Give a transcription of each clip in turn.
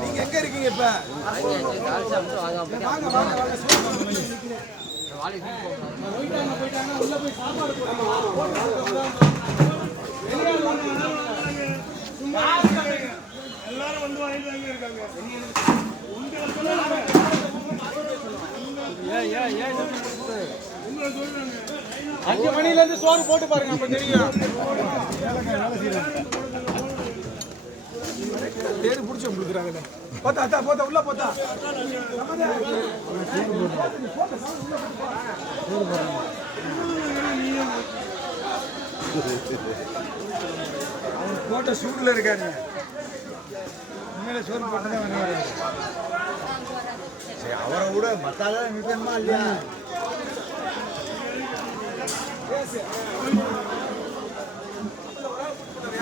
நீங்க எங்க இருக்கீங்க இப்ப எல்லாரும் வந்து வாங்கிட்டு வாங்கி இருக்காங்க அஞ்சு மணில இருந்து சோறு போட்டு பாருங்க அப்ப தெரியும். தேடி புடிச்சு கொடுக்குறாங்க போத்தா அத்தா போத்தா உள்ள போத்தா. அவர் போட்ட சூடுல இருக்காரு உண்மையில சோறு போட்டதே வந்து சரி அவரை விட மத்தால நிற்கணுமா இல்லையா?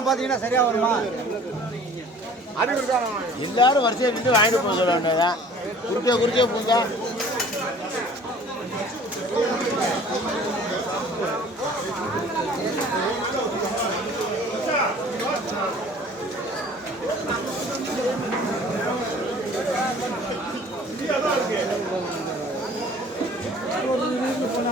பாத்தீங்கன்னா சரியா வருமா? எல்லாரும் வரிசையை நின்று வாங்கிட்டு போக சொல்ல வேண்டியதான் குறுக்கே குறுக்கே பூங்க.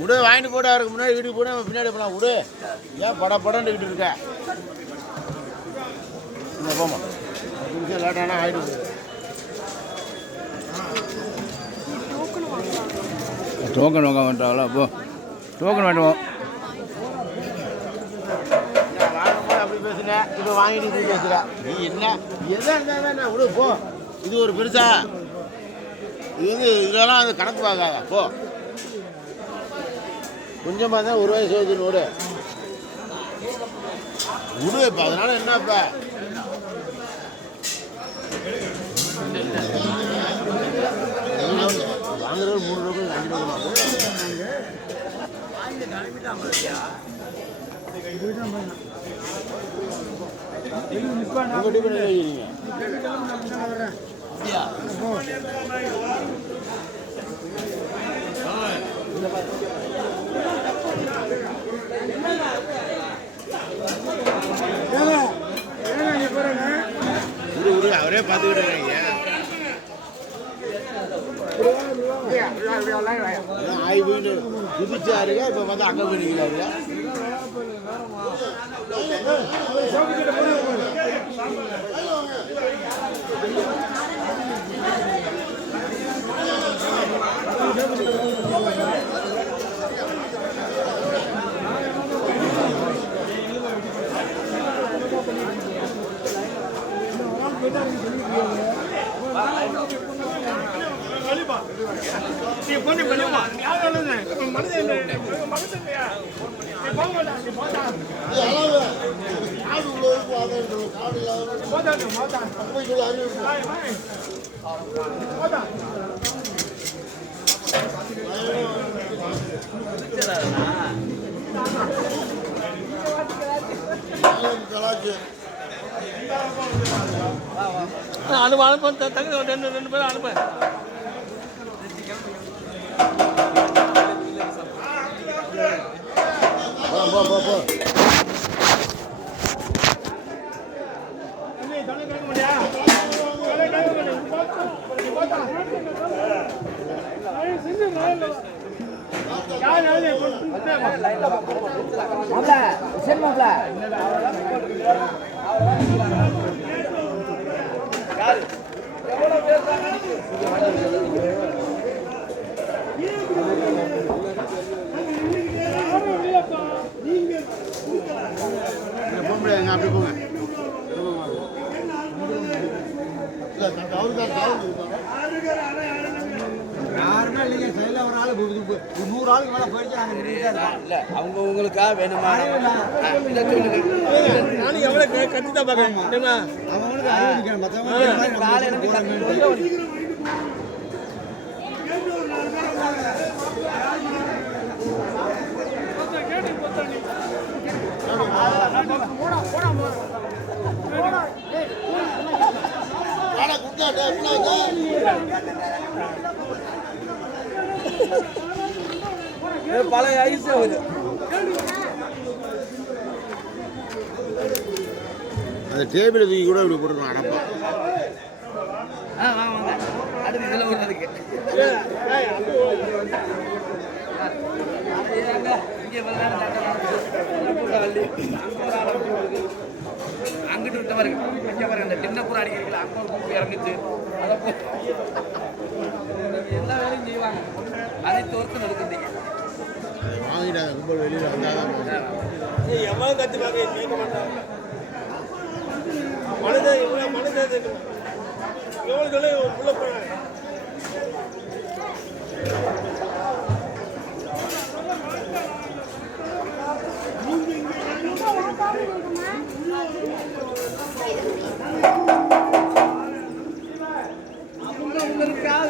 விடு வாங்கிட்டு போட்டு அவருக்கு முன்னாடி வீட்டுக்கு போனா அவன் பின்னாடி போனா விடு ஏன் பட படம்னுக்கிட்டு இருக்க? இந்த போமா பத்து நிமிஷம் லேட்டானா ஆயிடுது. டோக்கன் வாங்க வந்துட்டாங்களா போ. டோக்கன் வேண்டுவோம். அப்படி பேசுன இப்போ வாங்கிட்டு பேசுற. நீ என்ன? எதா விடு போ. இது ஒரு பெருசா. இது வந்து இதெல்லாம் வந்து கணக்கு பார்க்காத. போ. கொஞ்சமாக தான் ஒரு வயசு வச்சுன்னு நூறு. விடு இப்போ அதனால என்ன இப்போ வாங்குறது மூணு ரூபாய் அஞ்சு ரூபாய் உங்க டிஃபன் அவரே பார்த்துக்கிட்டு இருக்காங்க. ஆகி போயிட்டு குதிச்சாருங்க இப்போ வந்து அங்கே போய் நிற்கிறாருங்க நீ கொஞ்சம் கொஞ்சமா யாரும் மனுஷன் மனுஷன் நீ போக மாட்டா நீ போட்டா போட்டா போட்டா வாய் வாய் போட்டா ஆச்சு அனுப்ப அனுப்ப தகுதி ரெண்டு ரெண்டு பேரும் அனுப்ப போ போ போ நூறு ஆளுக்கு மேலே போயிடுச்சு இல்லை அவங்க உங்களுக்கா வேணுமா நானும் எவ்வளோ கத்தி தான் பார்க்குறேன் பழைய ஐஸ் வருது அந்த டேபிள் தூக்கி கூட இப்படி போட்டுருக்கோம் அடப்பா. ஆ வாங்க வாங்க. அடுத்து இதில் விடுறதுக்கு அங்கிட்டு விட்ட பாருங்க. அங்கே பாருங்க. அந்த டின்ன கூட அடிக்கிறீங்களா அங்கே குப்பை இறங்குச்சு. அதை எல்லா வேலையும் செய்வாங்க. அனைத்து ஒர்க்கும் நடக்குதுங்க வாங்கிட்டு அந்த கும்பல் வெளியில் வந்தால் தான். எவ்வளோ பார்க்க கேட்க மாட்டாங்க. மனுஷன் இவ்வளோ மனுஷன் எவ்வளோ உள்ள போனாங்க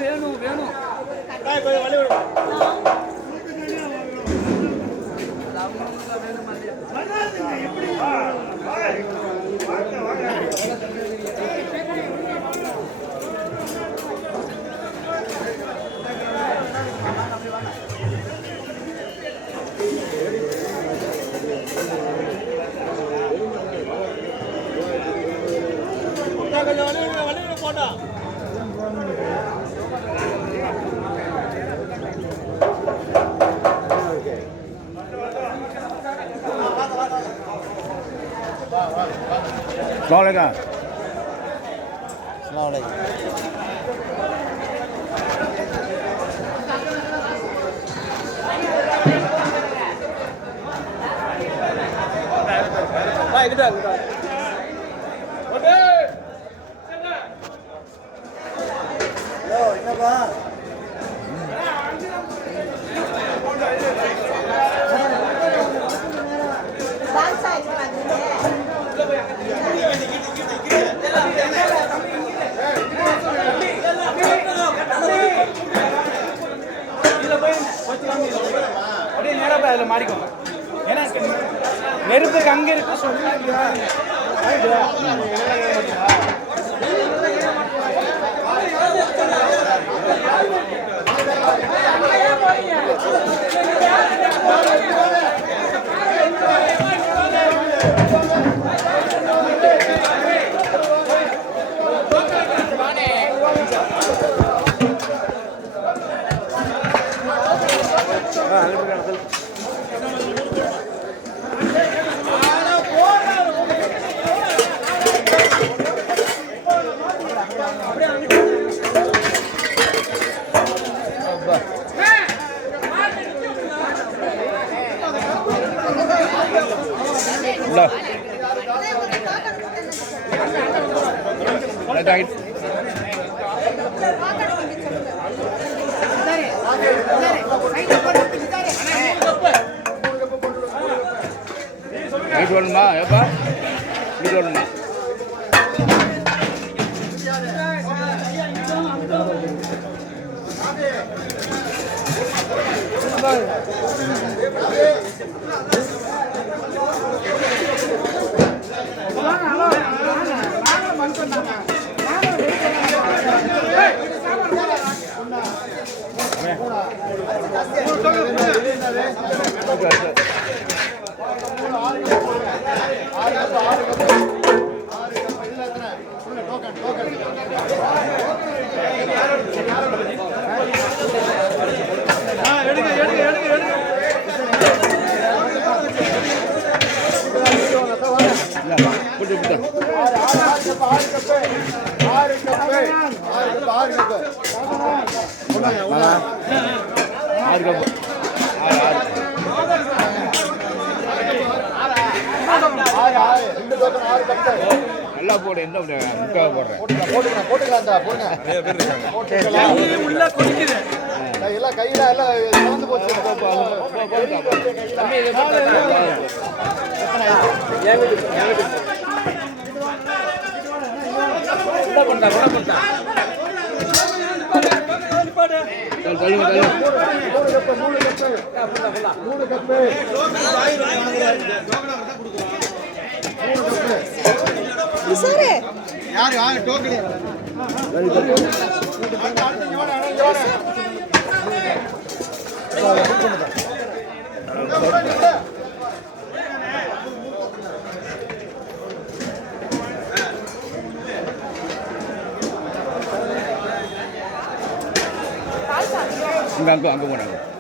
வேணும் வேணும். 捞来个，捞来。来来来，来，过来过来过来。过来。现在。来，来吧。மாறிக்கோங்க. ஏன்னா நெருப்புக்கு அங்கே இருக்கு சொன்னாங்க ரைட் வீட்டு வரணுமா ஏப்பா வீட்டு ஆறு கப்பு ஆறு கப்பு ஆறு கப்பு ஆறு கப்பு ஆறு நல்லா போடு என்ன முக்காக போடுறேன் போட்டுக்கலாம் போட்டுக்கலாம் போட்டுக்கலாம் இந்தா, உள்ள எல்லாம் கையில எல்லாம் கலந்து போச்சு பண்ணிட்டா கொலை பண்ணிட்டா மூணு கப்பு சார் யாரு வாங்க mengganggu aku pun aku.